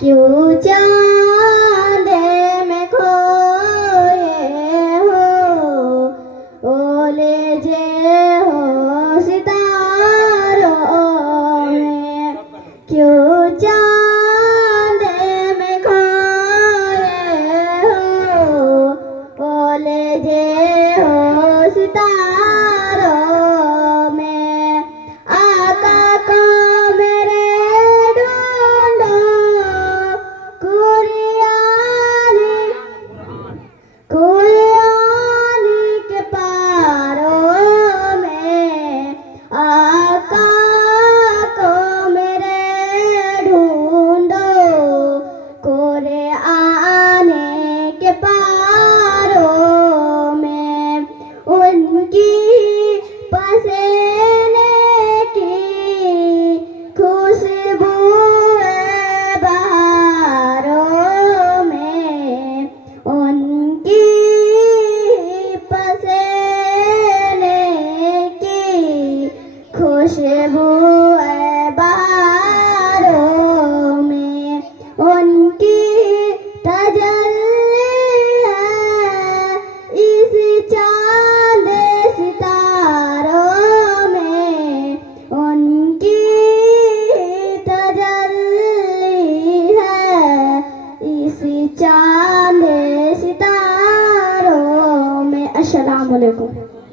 क्यों चांदे में खोए हो, ओले जे हो सितारों में। क्यों चांदे में खोए हो, ओले जे हो सितारों में। आका को मेरे ढूंढो कुरियानी कुरियानी के पारों में। आका को मेरे ढूंढो कुरियानी के पारों में। उनकी पसीने की खुशबू बहारों में। उनकी पसीने की खुशबू